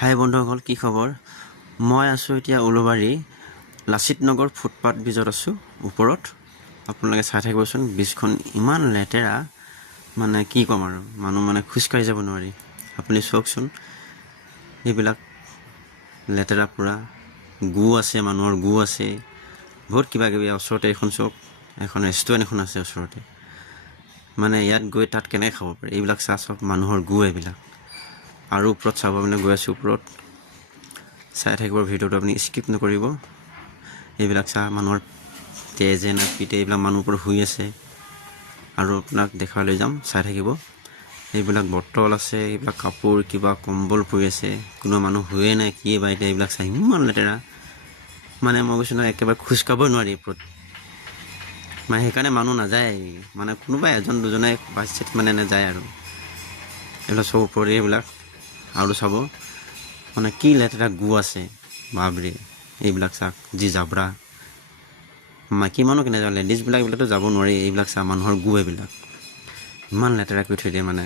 হাই বন্ধুসকল, কি খবৰ? মই আছোঁ এতিয়া উলুবাৰী লাচিত নগৰ ফুটপাথ ব্ৰিজত আছোঁ ওপৰত। আপোনালোকে চাই থাকিবচোন, ব্ৰিজখন ইমান লেতেৰা, মানে কি ক'ম আৰু, মানুহ মানে খোজকাঢ়ি যাব নোৱাৰি। আপুনি চাওকচোন, এইবিলাক লেতেৰা পূৰা গু আছে, মানুহৰ গু আছে, বহুত কিবা কিবি। ওচৰতে এখন চাওক, এখন ৰেষ্টুৰেণ্ট এখন আছে ওচৰতে। মানে ইয়াত গৈ তাত কেনেকৈ খাব পাৰে? এইবিলাক চাহ চব মানুহৰ গু এইবিলাক। আৰু ওপৰত চাব, মানে গৈ আছোঁ ওপৰত, চাই থাকিব ভিডিঅ'টো, আপুনি স্কিপ নকৰিব। এইবিলাক চাহ মানুহৰ তেজে না পিতে, এইবিলাক মানুহ ওপৰত শুই আছে। আৰু আপোনাক দেখাই লৈ যাম, চাই থাকিব। এইবিলাক বটল আছে, এইবিলাক কাপোৰ, কিবা কম্বল পৰি আছে, কোনো মানুহ শুয়ে নাই, কি বা এতিয়া এইবিলাক চাই ইমান লেতেৰা। মানে মই কৈছোঁ নহয়, একেবাৰে খোজ কাঢ়িবই নোৱাৰি ওপৰত। মানে সেইকাৰণে মানুহ নাযায়, মানে কোনোবা এজন দুজনে বাচিত মানে নাযায় আৰু। এইবিলাক চব ওপৰতে এইবিলাক। আৰু চাব, মানে কি লেতেৰা গু আছে, বাপৰে। এইবিলাক চাওক, যি জাবৰা। মাইকী মানুহ কেনে যাব, লেডিজবিলাক এইবিলাকতো যাব নোৱাৰি। এইবিলাক চাহ মানুহৰ গু, এইবিলাক ইমান লেতেৰা কৰি থৈ দিয়ে মানে।